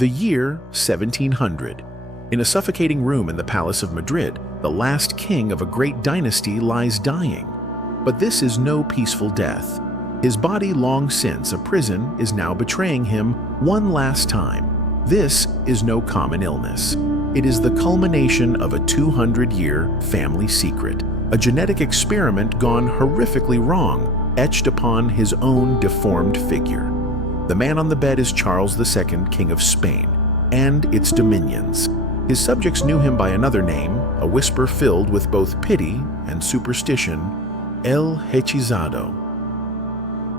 The year 1700. In a suffocating room in the Palace of Madrid, the last king of a great dynasty lies dying. But this is no peaceful death. His body, long since a prison, is now betraying him one last time. This is no common illness. It is the culmination of a 200-year family secret, a genetic experiment gone horrifically wrong, etched upon his own deformed figure. The man on the bed is Charles II, King of Spain, and its dominions. His subjects knew him by another name, a whisper filled with both pity and superstition: El Hechizado,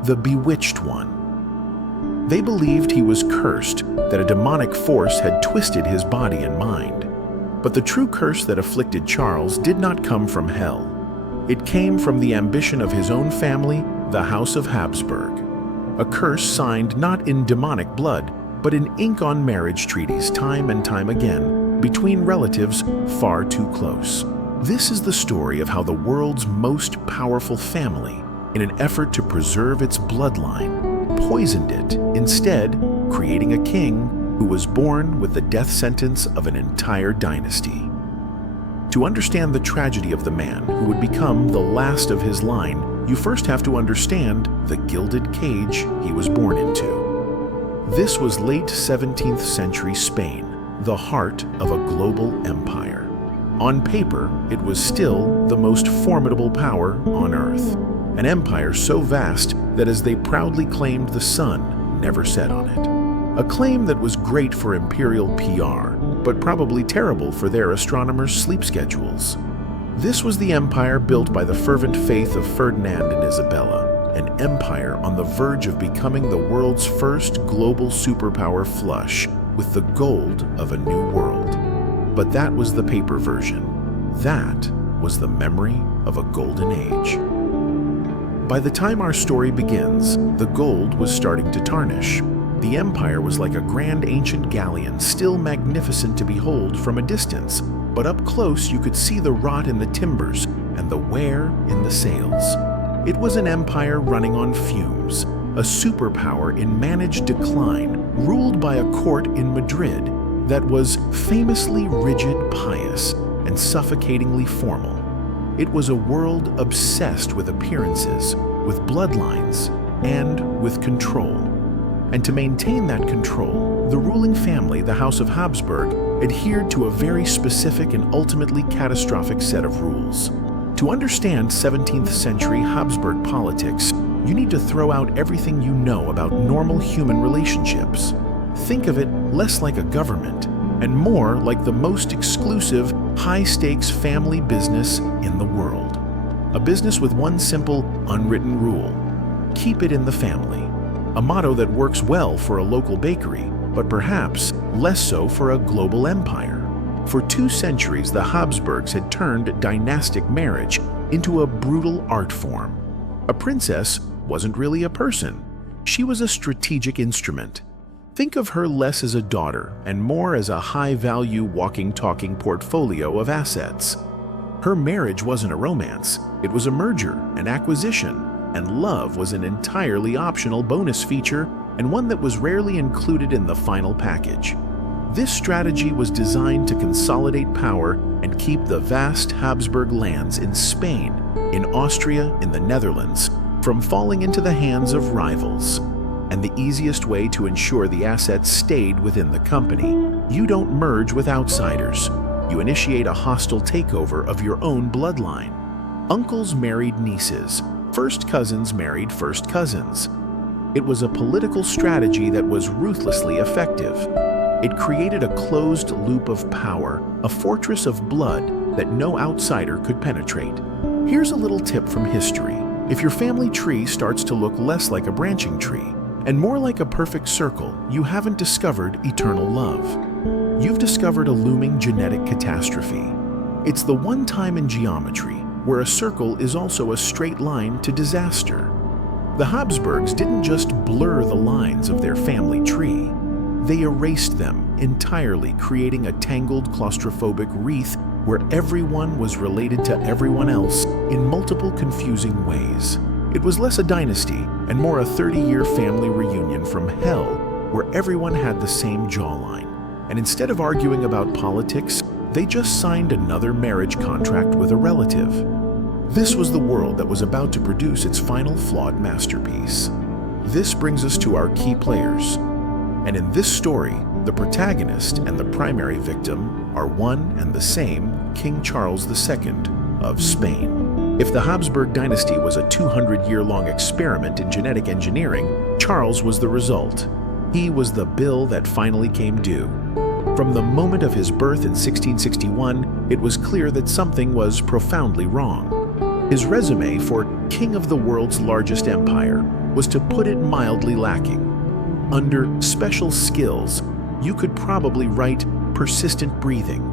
the Bewitched One. They believed he was cursed, that a demonic force had twisted his body and mind. But the true curse that afflicted Charles did not come from hell. It came from the ambition of his own family, the House of Habsburg. A curse signed not in demonic blood, but in ink on marriage treaties time and time again, between relatives far too close. This is the story of how the world's most powerful family, in an effort to preserve its bloodline, poisoned it, instead creating a king who was born with the death sentence of an entire dynasty. To understand the tragedy of the man who would become the last of his line, you first have to understand the gilded cage he was born into. This was late 17th century Spain, the heart of a global empire. On paper, it was still the most formidable power on earth. An empire so vast that, as they proudly claimed, the sun never set on it. A claim that was great for imperial PR, but probably terrible for their astronomers' sleep schedules. This was the empire built by the fervent faith of Ferdinand and Isabella, an empire on the verge of becoming the world's first global superpower flush with the gold of a new world. But that was the paper version. That was the memory of a golden age. By the time our story begins, the gold was starting to tarnish. The empire was like a grand ancient galleon, still magnificent to behold from a distance, but up close you could see the rot in the timbers and the wear in the sails. It was an empire running on fumes, a superpower in managed decline, ruled by a court in Madrid that was famously rigid, pious, and suffocatingly formal. It was a world obsessed with appearances, with bloodlines, and with control. And to maintain that control, the ruling family, the House of Habsburg, adhered to a very specific and ultimately catastrophic set of rules. To understand 17th century Habsburg politics, you need to throw out everything you know about normal human relationships. Think of it less like a government and more like the most exclusive, high-stakes family business in the world. A business with one simple, unwritten rule: keep it in the family. A motto that works well for a local bakery, but perhaps less so for a global empire. For 2 centuries, the Habsburgs had turned dynastic marriage into a brutal art form. A princess wasn't really a person. She was a strategic instrument. Think of her less as a daughter and more as a high-value walking, talking portfolio of assets. Her marriage wasn't a romance. It was a merger, an acquisition, and love was an entirely optional bonus feature and one that was rarely included in the final package. This strategy was designed to consolidate power and keep the vast Habsburg lands in Spain, in Austria, in the Netherlands, from falling into the hands of rivals. And the easiest way to ensure the assets stayed within the company: you don't merge with outsiders. You initiate a hostile takeover of your own bloodline. Uncles married nieces. First cousins married first cousins. It was a political strategy that was ruthlessly effective. It created a closed loop of power, a fortress of blood that no outsider could penetrate. Here's a little tip from history. If your family tree starts to look less like a branching tree and more like a perfect circle, you haven't discovered eternal love. You've discovered a looming genetic catastrophe. It's the one time in geometry where a circle is also a straight line to disaster. The Habsburgs didn't just blur the lines of their family tree. They erased them entirely, creating a tangled, claustrophobic wreath where everyone was related to everyone else in multiple confusing ways. It was less a dynasty and more a 30-year family reunion from hell where everyone had the same jawline, and instead of arguing about politics, they just signed another marriage contract with a relative. This was the world that was about to produce its final flawed masterpiece. This brings us to our key players. And in this story, the protagonist and the primary victim are one and the same King Charles II of Spain. If the Habsburg dynasty was a 200-year-long experiment in genetic engineering, Charles was the result. He was the bill that finally came due. From the moment of his birth in 1661, it was clear that something was profoundly wrong. His resume for king of the world's largest empire was, to put it mildly, lacking. Under special skills, you could probably write persistent breathing.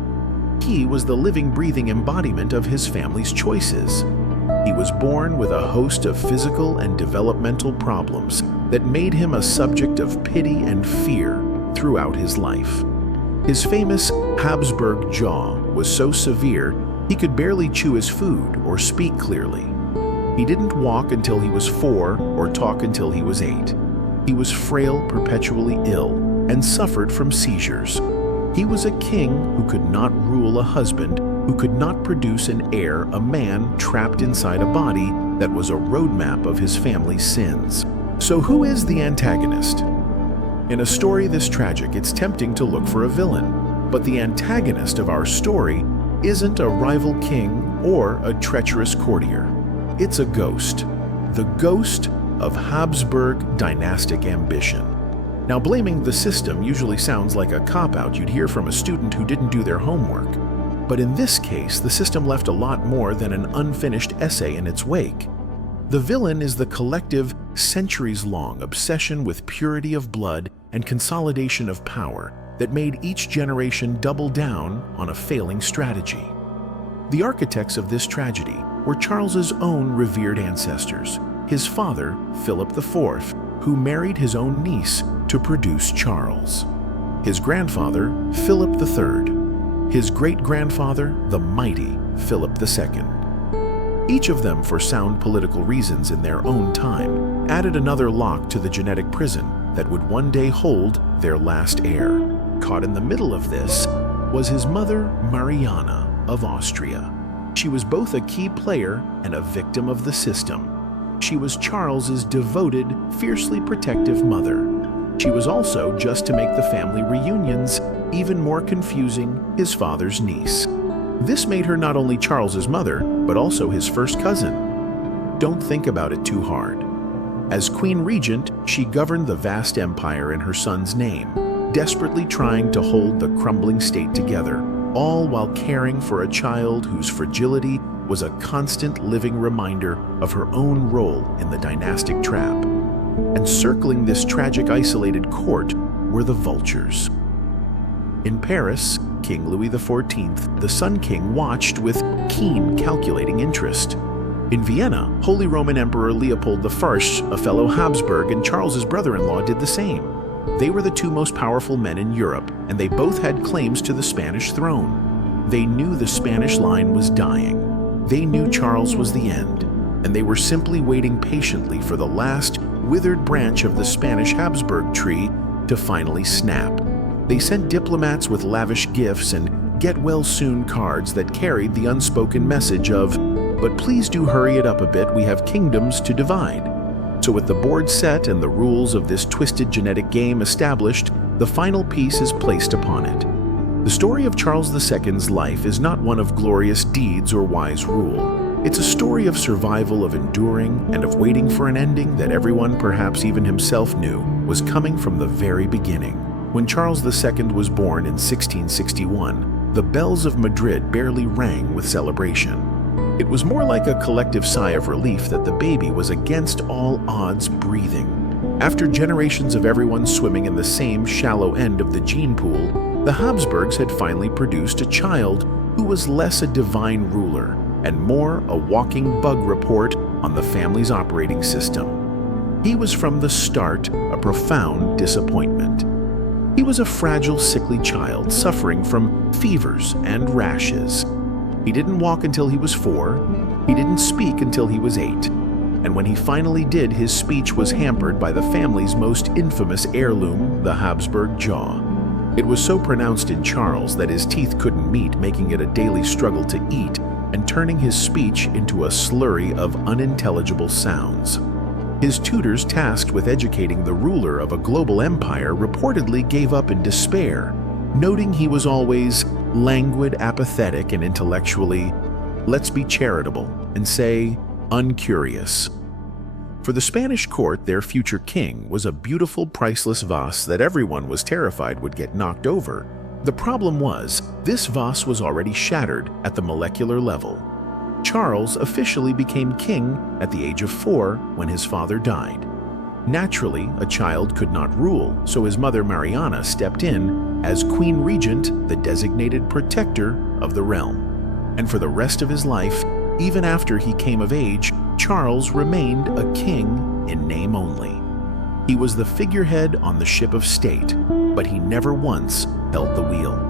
He was the living, breathing embodiment of his family's choices. He was born with a host of physical and developmental problems that made him a subject of pity and fear throughout his life. His famous Habsburg jaw was so severe he could barely chew his food or speak clearly. He didn't walk until he was 4 or talk until he was 8. He was frail, perpetually ill, and suffered from seizures. He was a king who could not rule, a husband who could not produce an heir, a man trapped inside a body that was a roadmap of his family's sins. So who is the antagonist? In a story this tragic, it's tempting to look for a villain, but the antagonist of our story isn't a rival king or a treacherous courtier. It's a ghost, the ghost of Habsburg dynastic ambition. Now, blaming the system usually sounds like a cop-out you'd hear from a student who didn't do their homework. But in this case, the system left a lot more than an unfinished essay in its wake. The villain is the collective, centuries-long obsession with purity of blood and consolidation of power that made each generation double down on a failing strategy. The architects of this tragedy were Charles's own revered ancestors, his father, Philip IV, who married his own niece to produce Charles, his grandfather, Philip III, his great-grandfather, the mighty Philip II. Each of them, for sound political reasons in their own time, added another lock to the genetic prison that would one day hold their last heir. Caught in the middle of this was his mother, Mariana of Austria. She was both a key player and a victim of the system. She was Charles's devoted, fiercely protective mother. She was also, just to make the family reunions even more confusing, his father's niece. This made her not only Charles's mother, but also his first cousin. Don't think about it too hard. As Queen Regent, she governed the vast empire in her son's name, desperately trying to hold the crumbling state together, all while caring for a child whose fragility was a constant living reminder of her own role in the dynastic trap. And circling this tragic, isolated court were the vultures. In Paris, King Louis XIV, the Sun King, watched with keen, calculating interest. In Vienna, Holy Roman Emperor Leopold I, a fellow Habsburg, and Charles's brother-in-law did the same. They were the two most powerful men in Europe, and they both had claims to the Spanish throne. They knew the Spanish line was dying. They knew Charles was the end, and they were simply waiting patiently for the last withered branch of the Spanish Habsburg tree to finally snap. They sent diplomats with lavish gifts and get-well-soon cards that carried the unspoken message of, "But please do hurry it up a bit, we have kingdoms to divide." So with the board set and the rules of this twisted genetic game established, the final piece is placed upon it. The story of Charles II's life is not one of glorious deeds or wise rule. It's a story of survival, of enduring, and of waiting for an ending that everyone, perhaps even himself, knew was coming from the very beginning. When Charles II was born in 1661, the bells of Madrid barely rang with celebration. It was more like a collective sigh of relief that the baby was against all odds breathing. After generations of everyone swimming in the same shallow end of the gene pool, the Habsburgs had finally produced a child who was less a divine ruler and more a walking bug report on the family's operating system. He was from the start a profound disappointment. He was a fragile, sickly child suffering from fevers and rashes. He didn't walk until he was 4. He didn't speak until he was 8. and when he finally did, his speech was hampered by the family's most infamous heirloom, the Habsburg jaw. It was so pronounced in Charles that his teeth couldn't meet, making it a daily struggle to eat and turning his speech into a slurry of unintelligible sounds. His tutors, tasked with educating the ruler of a global empire, reportedly gave up in despair, noting he was always languid, apathetic, and intellectually, let's be charitable and say, uncurious. For the Spanish court, their future king was a beautiful, priceless vase that everyone was terrified would get knocked over. The problem was, this vase was already shattered at the molecular level. Charles officially became king at the age of 4 when his father died. Naturally, a child could not rule, so his mother Mariana stepped in as Queen Regent, the designated protector of the realm. And for the rest of his life, even after he came of age, Charles remained a king in name only. He was the figurehead on the ship of state, but he never once held the wheel.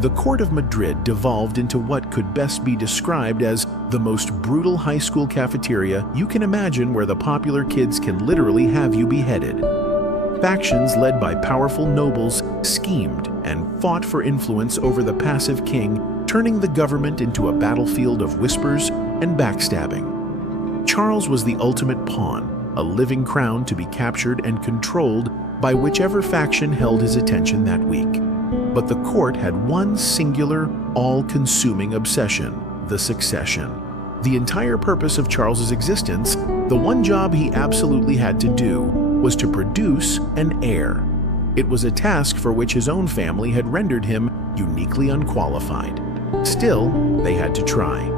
The court of Madrid devolved into what could best be described as the most brutal high school cafeteria you can imagine, where the popular kids can literally have you beheaded. Factions led by powerful nobles schemed and fought for influence over the passive king, turning the government into a battlefield of whispers and backstabbing. Charles was the ultimate pawn, a living crown to be captured and controlled by whichever faction held his attention that week. But the court had one singular, all-consuming obsession: the succession. The entire purpose of Charles's existence, the one job he absolutely had to do, was to produce an heir. It was a task for which his own family had rendered him uniquely unqualified. Still, they had to try.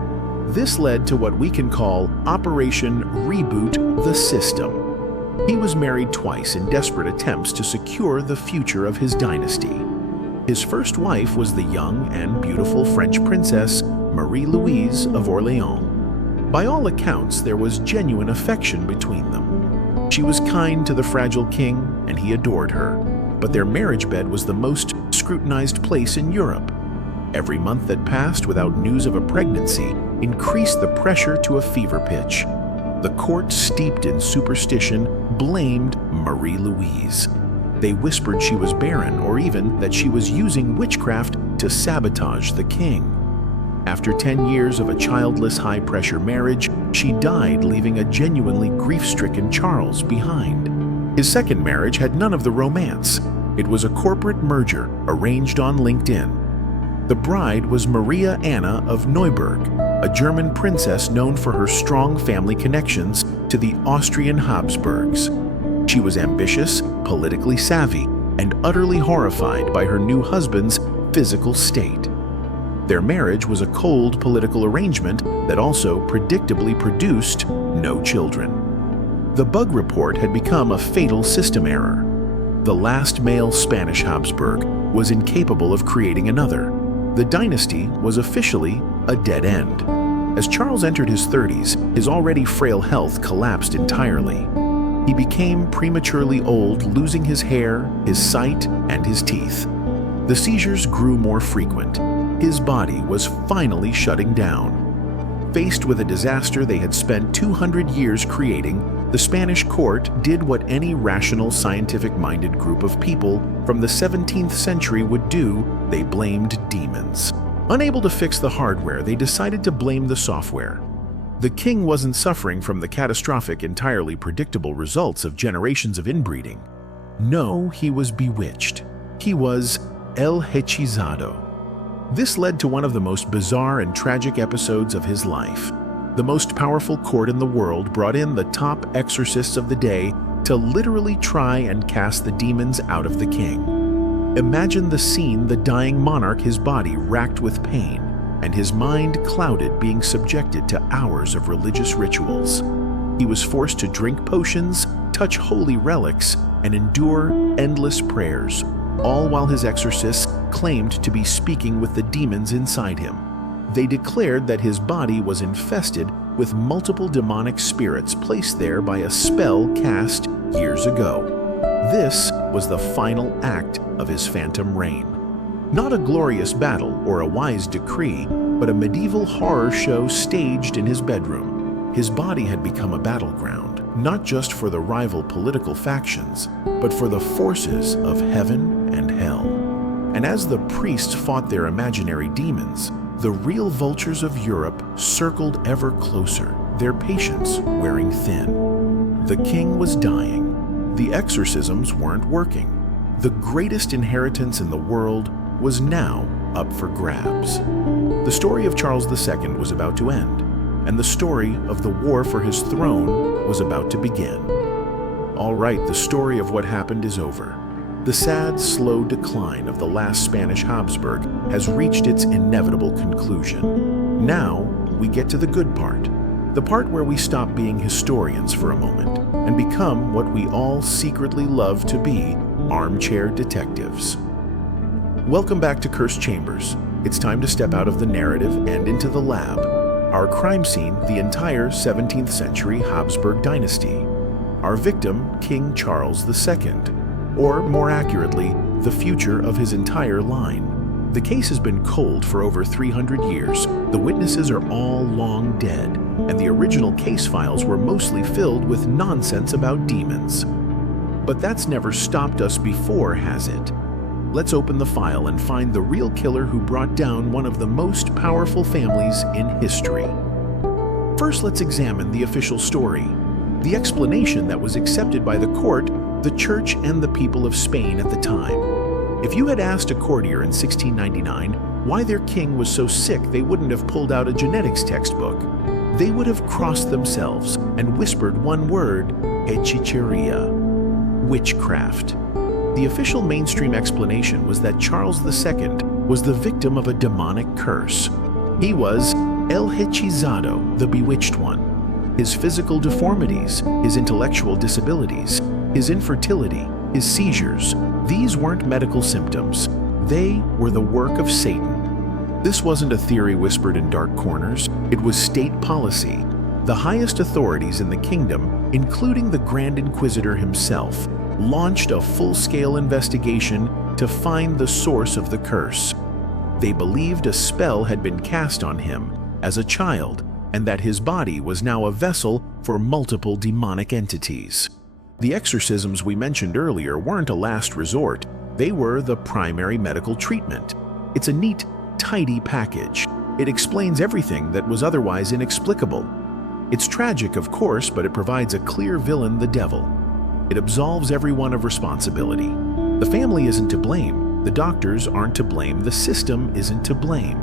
This led to what we can call Operation Reboot the System. He was married twice in desperate attempts to secure the future of his dynasty. His first wife was the young and beautiful French princess Marie-Louise of Orleans. By all accounts, there was genuine affection between them. She was kind to the fragile king, and he adored her. But their marriage bed was the most scrutinized place in Europe. Every month that passed without news of a pregnancy increased the pressure to a fever pitch. The court, steeped in superstition, blamed Marie-Louise. They whispered she was barren, or even that she was using witchcraft to sabotage the king. After 10 years of a childless, high-pressure marriage, she died, leaving a genuinely grief-stricken Charles behind. His second marriage had none of the romance. It was a corporate merger arranged on LinkedIn. The bride was Maria Anna of Neuburg, a German princess known for her strong family connections to the Austrian Habsburgs. She was ambitious, politically savvy, and utterly horrified by her new husband's physical state. Their marriage was a cold political arrangement that also predictably produced no children. The bug report had become a fatal system error. The last male Spanish Habsburg was incapable of creating another. The dynasty was officially a dead end. As Charles entered his 30s, his already frail health collapsed entirely. He became prematurely old, losing his hair, his sight, and his teeth. The seizures grew more frequent. His body was finally shutting down. Faced with a disaster they had spent 200 years creating, the Spanish court did what any rational, scientific-minded group of people from the 17th century would do: they blamed demons. Unable to fix the hardware, they decided to blame the software. The king wasn't suffering from the catastrophic, entirely predictable results of generations of inbreeding. No, he was bewitched. He was El Hechizado. This led to one of the most bizarre and tragic episodes of his life. The most powerful court in the world brought in the top exorcists of the day to literally try and cast the demons out of the king. Imagine the scene: the dying monarch, his body racked with pain, and his mind clouded, being subjected to hours of religious rituals. He was forced to drink potions, touch holy relics, and endure endless prayers, all while his exorcists claimed to be speaking with the demons inside him. They declared that his body was infested with multiple demonic spirits placed there by a spell cast years ago. This was the final act of his phantom reign. Not a glorious battle or a wise decree, but a medieval horror show staged in his bedroom. His body had become a battleground, not just for the rival political factions, but for the forces of heaven and hell. And as the priests fought their imaginary demons, the real vultures of Europe circled ever closer, their patience wearing thin. The king was dying. The exorcisms weren't working. The greatest inheritance in the world was now up for grabs. The story of Charles II was about to end, and the story of the war for his throne was about to begin. All right, the story of what happened is over. The sad, slow decline of the last Spanish Habsburg has reached its inevitable conclusion. Now, we get to the good part, the part where we stop being historians for a moment and become what we all secretly love to be, armchair detectives. Welcome back to Cursed Chambers. It's time to step out of the narrative and into the lab. Our crime scene, the entire 17th century Habsburg dynasty. Our victim, King Charles II, or more accurately, the future of his entire line. The case has been cold for over 300 years, the witnesses are all long dead, and the original case files were mostly filled with nonsense about demons. But that's never stopped us before, has it? Let's open the file and find the real killer who brought down one of the most powerful families in history. First, let's examine the official story, the explanation that was accepted by the court, the church, and the people of Spain at the time. If you had asked a courtier in 1699 why their king was so sick they wouldn't have pulled out a genetics textbook, they would have crossed themselves and whispered one word: hechicería, witchcraft. The official mainstream explanation was that Charles II was the victim of a demonic curse. He was El Hechizado, the Bewitched One. His physical deformities, his intellectual disabilities, his infertility, his seizures, these weren't medical symptoms. They were the work of Satan. This wasn't a theory whispered in dark corners. It was state policy. The highest authorities in the kingdom, including the Grand Inquisitor himself, launched a full-scale investigation to find the source of the curse. They believed a spell had been cast on him as a child, and that his body was now a vessel for multiple demonic entities. The exorcisms we mentioned earlier weren't a last resort, they were the primary medical treatment. It's a neat, tidy package. It explains everything that was otherwise inexplicable. It's tragic, of course, but it provides a clear villain, the devil. It absolves everyone of responsibility. The family isn't to blame, the doctors aren't to blame, the system isn't to blame.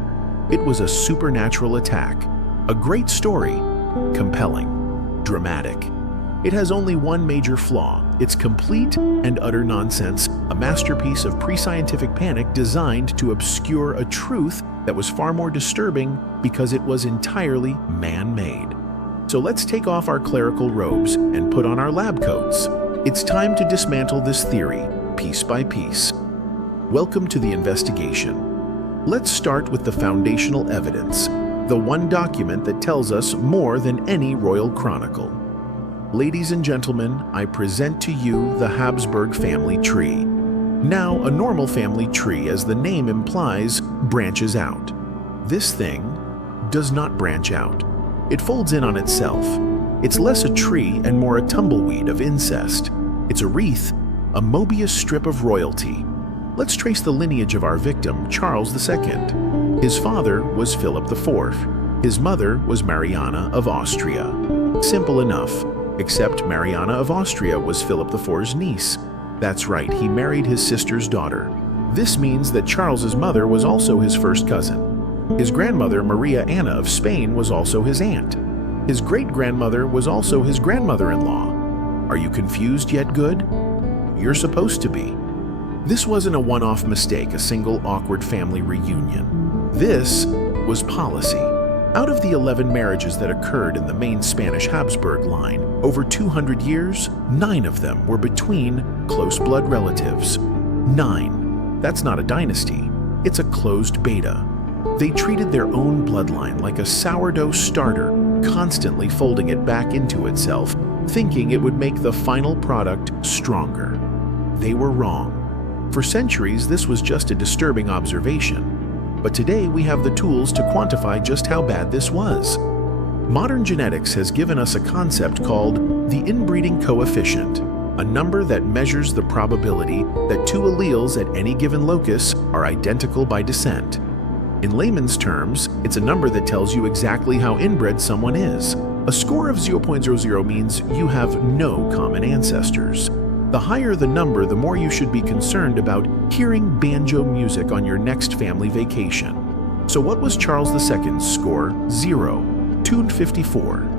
It was a supernatural attack. A great story, compelling, dramatic. It has only one major flaw. It's complete and utter nonsense, a masterpiece of pre-scientific panic designed to obscure a truth that was far more disturbing because it was entirely man-made. So let's take off our clerical robes and put on our lab coats. It's time to dismantle this theory, piece by piece. Welcome to the investigation. Let's start with the foundational evidence, the one document that tells us more than any royal chronicle. Ladies and gentlemen, I present to you the Habsburg family tree. Now, a normal family tree, as the name implies, branches out. This thing does not branch out. It folds in on itself. It's less a tree and more a tumbleweed of incest. It's a wreath, a Mobius strip of royalty. Let's trace the lineage of our victim, Charles II. His father was Philip IV. His mother was Mariana of Austria. Simple enough, except Mariana of Austria was Philip IV's niece. That's right, he married his sister's daughter. This means that Charles's mother was also his first cousin. His grandmother, Maria Anna of Spain, was also his aunt. His great-grandmother was also his grandmother-in-law. Are you confused yet, good? You're supposed to be. This wasn't a one-off mistake, a single awkward family reunion. This was policy. Out of the 11 marriages that occurred in the main Spanish Habsburg line, over 200 years, 9 of them were between close blood relatives. 9. That's not a dynasty. It's a closed beta. They treated their own bloodline like a sourdough starter, constantly folding it back into itself, thinking it would make the final product stronger. They were wrong. For centuries, this was just a disturbing observation. But today we have the tools to quantify just how bad this was. Modern genetics has given us a concept called the inbreeding coefficient, a number that measures the probability that two alleles at any given locus are identical by descent. In layman's terms, it's a number that tells you exactly how inbred someone is. A score of 0.00 means you have no common ancestors. The higher the number, the more you should be concerned about hearing banjo music on your next family vacation. So what was Charles II's score? 0. Tuned 54.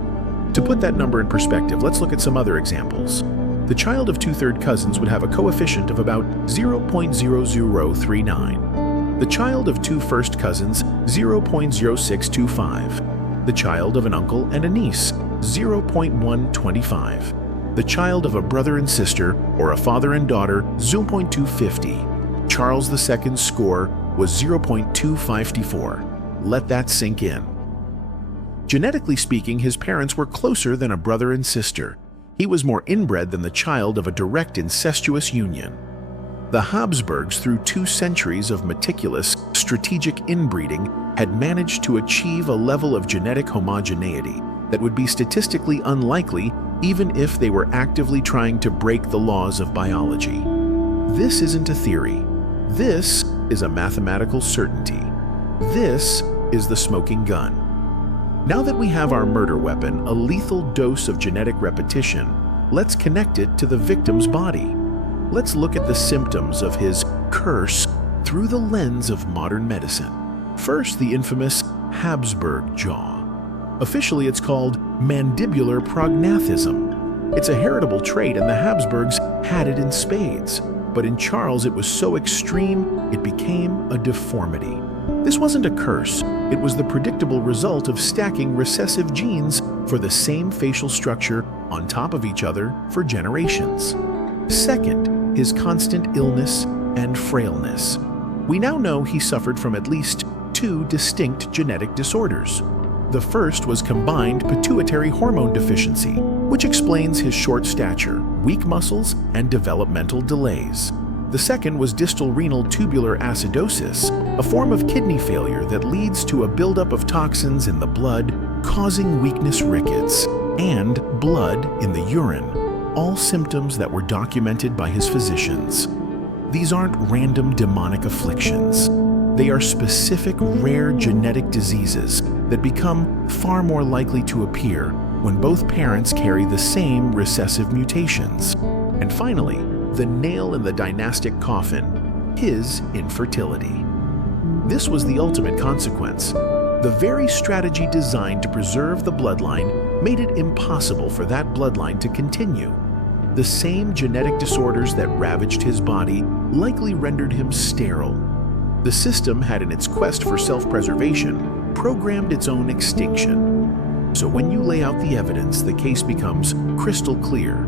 To put that number in perspective, let's look at some other examples. The child of two-third cousins would have a coefficient of about 0.0039. The child of two first cousins, 0.0625. The child of an uncle and a niece, 0.125. The child of a brother and sister, or a father and daughter, 0.250. Charles II's score was 0.254. Let that sink in. Genetically speaking, his parents were closer than a brother and sister. He was more inbred than the child of a direct incestuous union. The Habsburgs, through 2 centuries of meticulous, strategic inbreeding, had managed to achieve a level of genetic homogeneity that would be statistically unlikely even if they were actively trying to break the laws of biology. This isn't a theory. This is a mathematical certainty. This is the smoking gun. Now that we have our murder weapon, a lethal dose of genetic repetition, let's connect it to the victim's body. Let's look at the symptoms of his curse through the lens of modern medicine. First, the infamous Habsburg jaw. Officially, it's called mandibular prognathism. It's a heritable trait, and the Habsburgs had it in spades. But in Charles, it was so extreme, it became a deformity. This wasn't a curse. It was the predictable result of stacking recessive genes for the same facial structure on top of each other for generations. Second, his constant illness and frailness. We now know he suffered from at least 2 distinct genetic disorders. The first was combined pituitary hormone deficiency, which explains his short stature, weak muscles, and developmental delays. The second was distal renal tubular acidosis, a form of kidney failure that leads to a buildup of toxins in the blood, causing weakness rickets, and blood in the urine, all symptoms that were documented by his physicians. These aren't random demonic afflictions. They are specific, rare genetic diseases that become far more likely to appear when both parents carry the same recessive mutations. And finally, the nail in the dynastic coffin, his infertility. This was the ultimate consequence. The very strategy designed to preserve the bloodline made it impossible for that bloodline to continue. The same genetic disorders that ravaged his body likely rendered him sterile. The system had, in its quest for self-preservation, programmed its own extinction. So when you lay out the evidence, the case becomes crystal clear.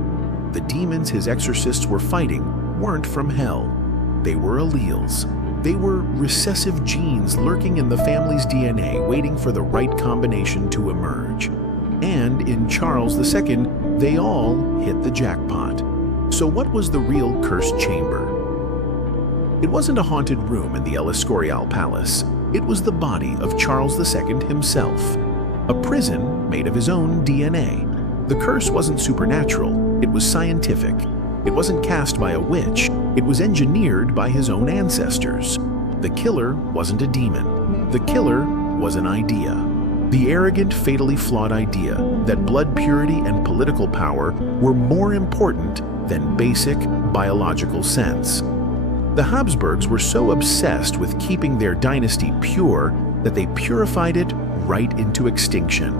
The demons his exorcists were fighting weren't from hell. They were alleles. They were recessive genes lurking in the family's DNA, waiting for the right combination to emerge. And in Charles II, they all hit the jackpot. So what was the real cursed chamber? It wasn't a haunted room in the El Escorial Palace. It was the body of Charles II himself. A prison made of his own DNA. The curse wasn't supernatural. It was scientific. It wasn't cast by a witch. It was engineered by his own ancestors. The killer wasn't a demon. The killer was an idea. The arrogant, fatally flawed idea that blood purity and political power were more important than basic biological sense. The Habsburgs were so obsessed with keeping their dynasty pure that they purified it right into extinction.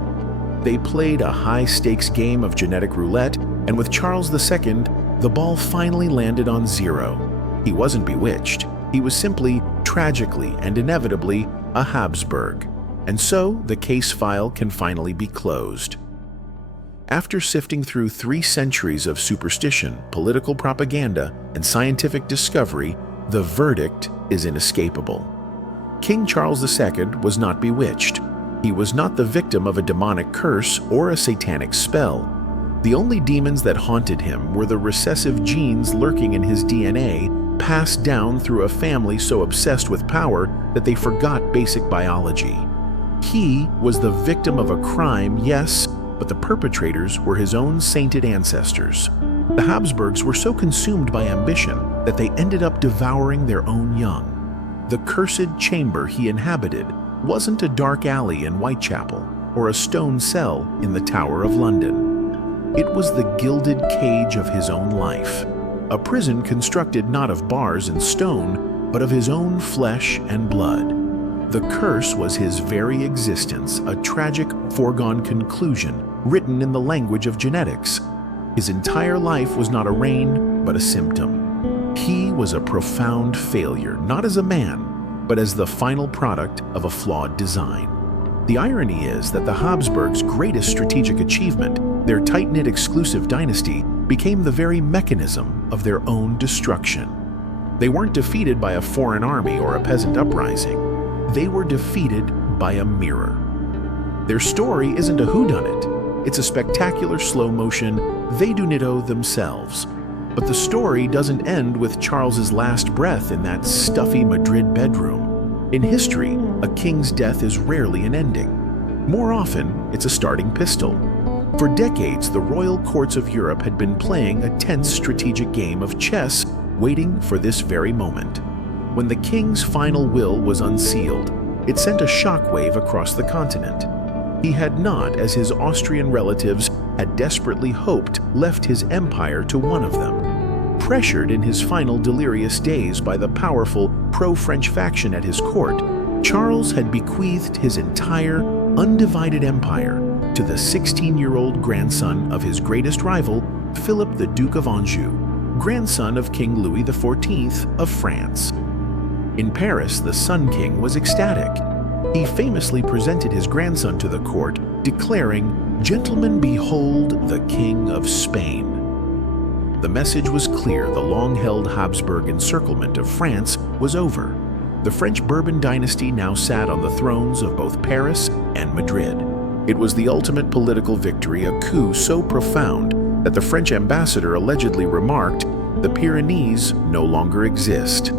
They played a high-stakes game of genetic roulette, and with Charles II, the ball finally landed on 0. He wasn't bewitched. He was simply, tragically and inevitably, a Habsburg. And so, the case file can finally be closed. After sifting through 3 centuries of superstition, political propaganda, and scientific discovery, the verdict is inescapable. King Charles II was not bewitched. He was not the victim of a demonic curse or a satanic spell. The only demons that haunted him were the recessive genes lurking in his DNA, passed down through a family so obsessed with power that they forgot basic biology. He was the victim of a crime, yes, but the perpetrators were his own sainted ancestors. The Habsburgs were so consumed by ambition that they ended up devouring their own young. The cursed chamber he inhabited wasn't a dark alley in Whitechapel or a stone cell in the Tower of London. It was the gilded cage of his own life, a prison constructed not of bars and stone, but of his own flesh and blood. The curse was his very existence, a tragic, foregone conclusion written in the language of genetics. His entire life was not a reign, but a symptom. He was a profound failure, not as a man, but as the final product of a flawed design. The irony is that the Habsburgs' greatest strategic achievement, their tight-knit exclusive dynasty, became the very mechanism of their own destruction. They weren't defeated by a foreign army or a peasant uprising. They were defeated by a mirror. Their story isn't a whodunit. It's a spectacular slow-motion vedunito themselves. But the story doesn't end with Charles's last breath in that stuffy Madrid bedroom. In history, a king's death is rarely an ending. More often, it's a starting pistol. For decades, the royal courts of Europe had been playing a tense strategic game of chess, waiting for this very moment. When the king's final will was unsealed, it sent a shockwave across the continent. He had not, as his Austrian relatives had desperately hoped, left his empire to one of them. Pressured in his final delirious days by the powerful pro-French faction at his court, Charles had bequeathed his entire, undivided empire to the 16-year-old grandson of his greatest rival, Philip the Duke of Anjou, grandson of King Louis XIV of France. In Paris, the Sun King was ecstatic. He famously presented his grandson to the court, declaring, "Gentlemen, behold the King of Spain." The message was clear: the long-held Habsburg encirclement of France was over. The French Bourbon dynasty now sat on the thrones of both Paris and Madrid. It was the ultimate political victory, a coup so profound that the French ambassador allegedly remarked, "The Pyrenees no longer exist."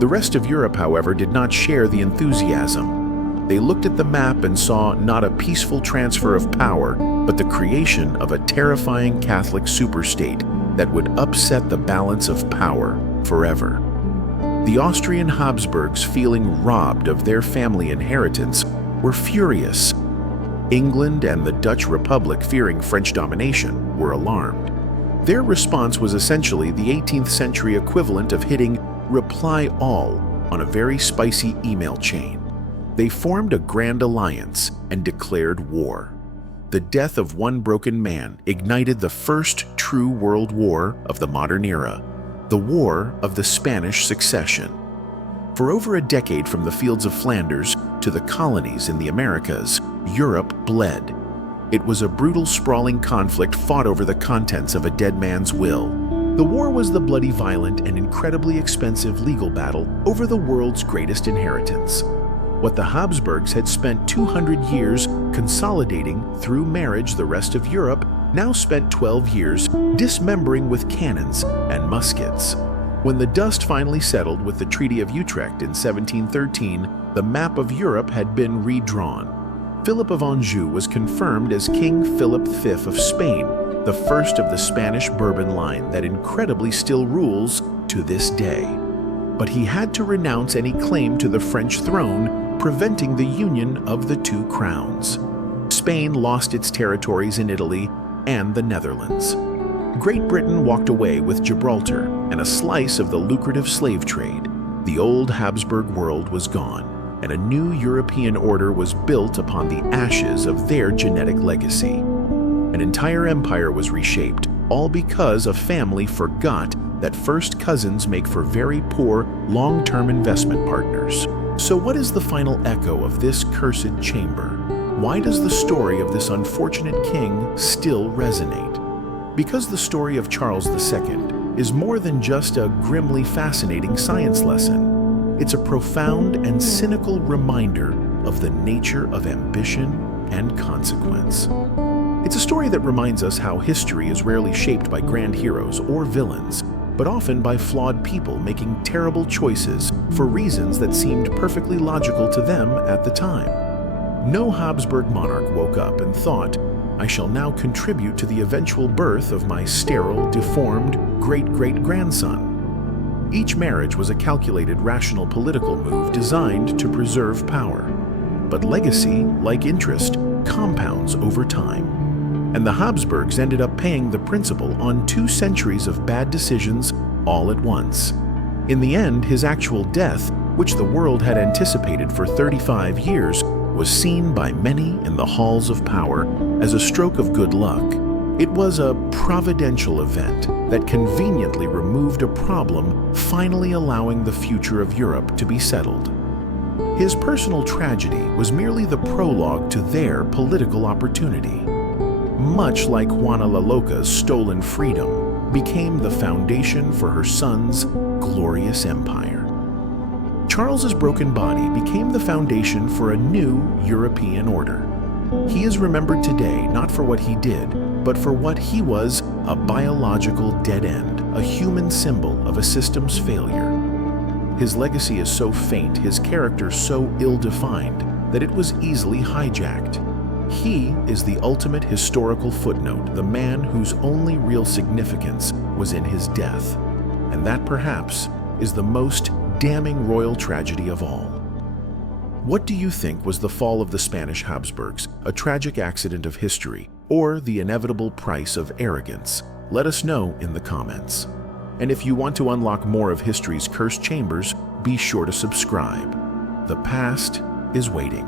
The rest of Europe, however, did not share the enthusiasm. They looked at the map and saw not a peaceful transfer of power, but the creation of a terrifying Catholic superstate that would upset the balance of power forever. The Austrian Habsburgs, feeling robbed of their family inheritance, were furious. England and the Dutch Republic, fearing French domination, were alarmed. Their response was essentially the 18th century equivalent of hitting reply all on a very spicy email chain. They formed a grand alliance and declared war. The death of one broken man ignited the first true world war of the modern era, the War of the Spanish Succession. For over a decade, from the fields of Flanders to the colonies in the Americas, Europe bled. It was a brutal, sprawling conflict fought over the contents of a dead man's will. The war was the bloody, violent, and incredibly expensive legal battle over the world's greatest inheritance. What the Habsburgs had spent 200 years consolidating through marriage, the rest of Europe now spent 12 years dismembering with cannons and muskets. When the dust finally settled with the Treaty of Utrecht in 1713, the map of Europe had been redrawn. Philip of Anjou was confirmed as King Philip V of Spain, the first of the Spanish Bourbon line that incredibly still rules to this day. But he had to renounce any claim to the French throne, preventing the union of the two crowns. Spain lost its territories in Italy and the Netherlands. Great Britain walked away with Gibraltar and a slice of the lucrative slave trade. The old Habsburg world was gone, and a new European order was built upon the ashes of their genetic legacy. An entire empire was reshaped, all because a family forgot that first cousins make for very poor, long-term investment partners. So what is the final echo of this cursed chamber? Why does the story of this unfortunate king still resonate? Because the story of Charles II is more than just a grimly fascinating science lesson. It's a profound and cynical reminder of the nature of ambition and consequence. It's a story that reminds us how history is rarely shaped by grand heroes or villains, but often by flawed people making terrible choices for reasons that seemed perfectly logical to them at the time. No Habsburg monarch woke up and thought, "I shall now contribute to the eventual birth of my sterile, deformed great-great-grandson." Each marriage was a calculated, rational political move designed to preserve power. But legacy, like interest, compounds over time. And the Habsburgs ended up paying the principal on 2 centuries of bad decisions all at once. In the end, his actual death, which the world had anticipated for 35 years, was seen by many in the halls of power as a stroke of good luck. It was a providential event that conveniently removed a problem, finally allowing the future of Europe to be settled. His personal tragedy was merely the prologue to their political opportunity. Much like Juana la Loca's stolen freedom became the foundation for her son's glorious empire. Charles's broken body became the foundation for a new European order. He is remembered today not for what he did, but for what he was: a biological dead end, a human symbol of a system's failure. His legacy is so faint, his character so ill-defined, that it was easily hijacked. He is the ultimate historical footnote, the man whose only real significance was in his death. And that, perhaps, is the most damning royal tragedy of all. What do you think was the fall of the Spanish Habsburgs, a tragic accident of history, or the inevitable price of arrogance? Let us know in the comments. And if you want to unlock more of history's cursed chambers, be sure to subscribe. The past is waiting.